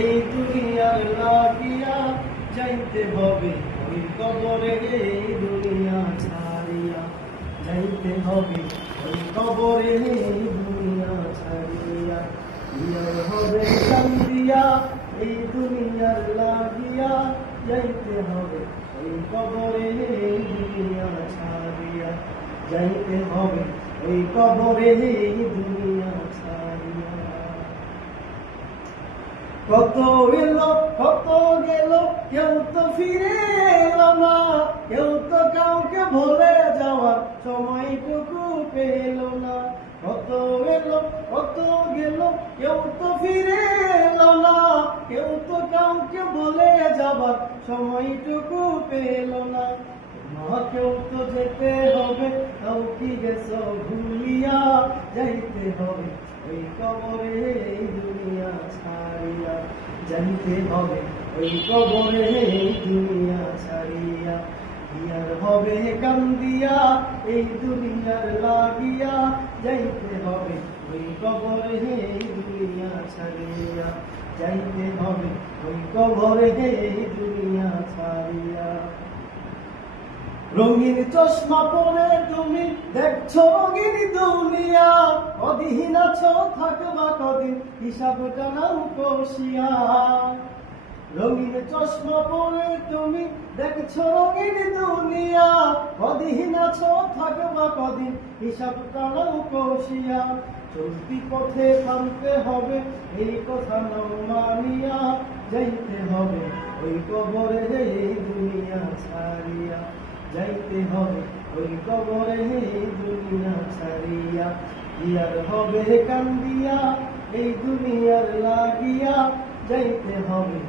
এই দুনিয়ার লাগিয়া যাইতে হবে ওই কবরে, এই দুনিয়া ছাড়িয়া যাইতে হবে ওই কবরে, এই দুনিয়া ছাড়িয়া। ইয়ার হবে কান্দিয়া এই দুনিয়ার লাগিয়া যাইতে হবে ওই কবরে, এই দুনিয়া ছাড়িয়া যাইতে হবে ওই কবরে, এই দুনিয়া ছাড়িয়া। কত এলো কত গেল, কেউ তো ফিরে এলো না, কেউ তো কাউকে ভুলে যাওয়ার সময়টুকু পেল না। কত এলো কত গেল, কেউ তো ফিরে এলো না, কেউ তো কাউকে ভুলে যাবার সময়টুকু পেল না। কেউ তো যেতে হবে, তাও কি গেছো ভুলিয়া যাইতে হবে ওই কবরে, এই দুনিয়া ছাড়িয়া যাইতে হবে ওই কবরে, এই দুনিয়া ছাড়িয়া। ইয়ার হবে কান্দিয়া এই দুনিয়ার লাগিয়া যাইতে হবে ওই কবরে, এই দুনিয়া ছাড়িয়া যাইতে হবে ওই কবরে, এই দুনিয়া ছাড়িয়া। রঙিন চশমা পরে তুমি দেখছো রঙিন দুনিয়া, কদিন আছো থাকবা কদিন হিসাবটা নাও কষিয়া। রঙিন চশমা পরে তুমি দেখছো রঙিন দুনিয়া, কদিন আছো থাকবা কদিন হিসাবটা নাও কষিয়া। চলতি পথে থামতে হবে এই কথা নাও মানিয়া, যাইতে হবে ওই কবরে, এই দুনিয়া ছাড়িয়া যাইতে হবে ওই কবরে, এই দুনিয়া ছাড়িয়া। ইয়ার হবে কান্দিয়া এই দুনিয়ার লাগিয়া যাইতে হবে